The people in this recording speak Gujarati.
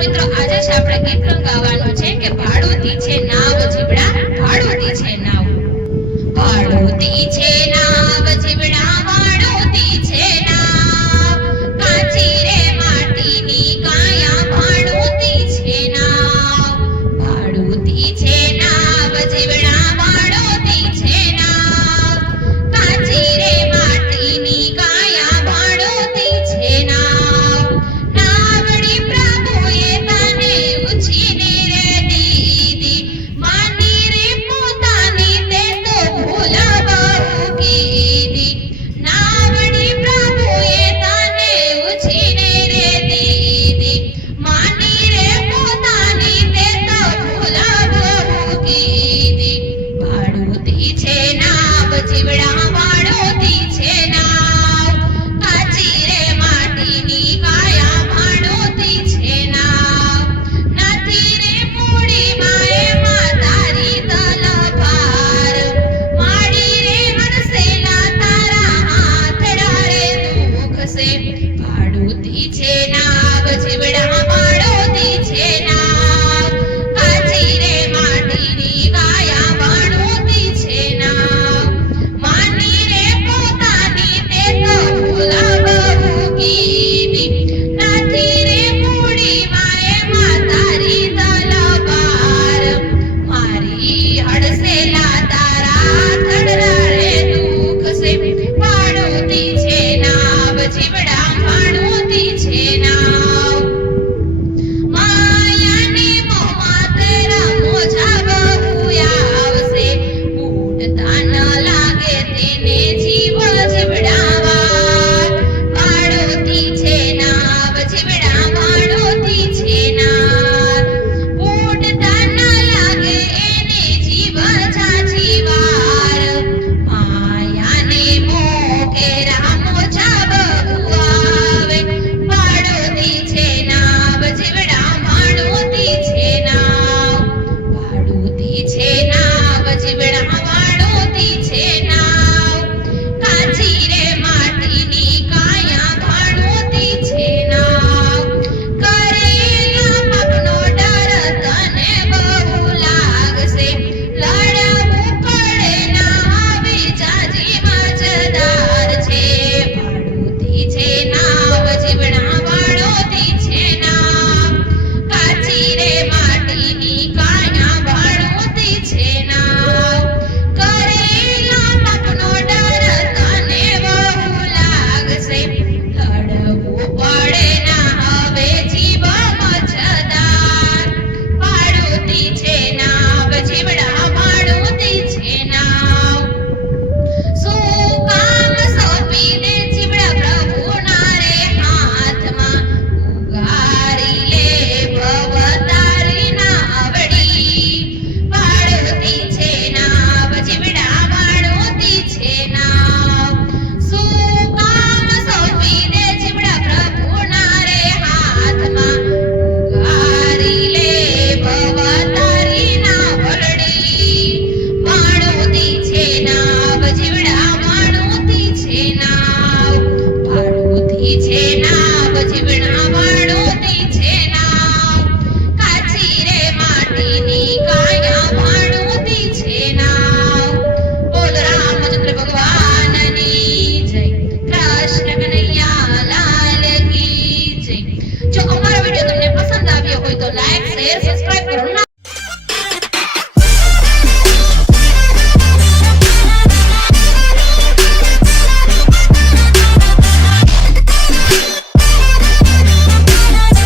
મિત્રો આજે છે આપણે ગીત ગાવાનું છે કે ભાડુતી છે નાવ જીવડા ભાડુતી છે નાવ ભાડુતી છે નાવ જીવડા ભાડુતી છે નાવ કાચી રે માટીની કાયા ભાડુતી છે નાવ ભાડુતી છે નાવ જીવડા ભાડુતી છે નાવ કાચી રે માટીની કાયા ભાડુતી છે નાવ નાવડી પ્રભુએ તને ઉછીને રે દીધી માની રે પોતાની તે તો ભૂલ બહુ કીધી નાવડી પ્રભુએ તને ઉછીને રે દીધી માની રે પોતાની તે તો ભૂલ બહુ કીધી ભાડુતી છે નાવ જીવડા ભાડુતી છે નાવ કાચી રે માટીની કાયા ભાડુતી છે નાવ નથી રે મૂડી માએ માતારી તલવાર માડી રે હરસેલા તારા હાથડા રે દુઃખ સે ભાડુતી છે નાવ જીવડા ભાડુતી છે નાવ કાચી રે માટીની કાયા ભાડુતી છે નાવ માની રે પોતાની તે તો ભૂલ બહુ કીધી નથી રે મૂડી માએ માતારી તલવાર મારી હડસેલા તારા થડરા રે દુઃખ સે ભાડુતી છે નાવ જીવડા ભાડુતી છે નાવ માયાને મોહમાં તેરા મોજા બહુ આવશે ઉડતા ન લાગે તેને જીવ જીવડાવા ભાડુતી છે નાવ જીવડા ભાડુતી છે નાવ ઉડતા ન લાગે એને જીવ ઝાઝી વાર માયાને મોકેરા મોજા બહુ આવે ભાડુતી છે નાવ જીવડા ભાડુતી છે નાવ ભાડુતી છે નાવ જીવડા ભાડુતી છે નાવ કાચી રે માટીની કાયા ભાડુતી છે નાવ કરેલા પાપનો ડર તને બહુ લાગશે લડવું પડે ના હવે જાજી મજદાર છે ભાડુતી છે નાવ જીવડા ભાડુતી છે નાવ કાચી રે માટીની કાયા ભાડુતી છે નાવ કરેલા પાપનો ડર તને બહુ લાગશે લડવું પડે ના હવે જીવ મજદાર ભાડુતી છે નાવ જીવડા ભાડુતી છે નાવ શું કામ સોંપી દે જીવડા પ્રભુના રે હાથમાં ઉગારી લે ભવતારી નાવડી ભાડુતી છે નાવ જીવડા ભાડુતી છે નાવ શું કામ સોંપી દે જીવડા પ્રભુના રે હાથમાં ઉગારી લે ભવતારી નાવડી ભાડુતી છે નાવ જીવડા ભાડુતી છે નાવ ભાડુતી છે નાવ જીવડા ભાડુતી છે નાવ કાચી રે માટીની કાયા ભાડુતી છે નાવ બોલ રામચંદ્ર ભગવાનની જય કૃષ્ણ કનૈયા લાલ કી જય જો અમારો વિડિયો તમને પસંદ આવ્યો હોય તો લાઈક શેર સબસ્ક્રાઇબ કરો.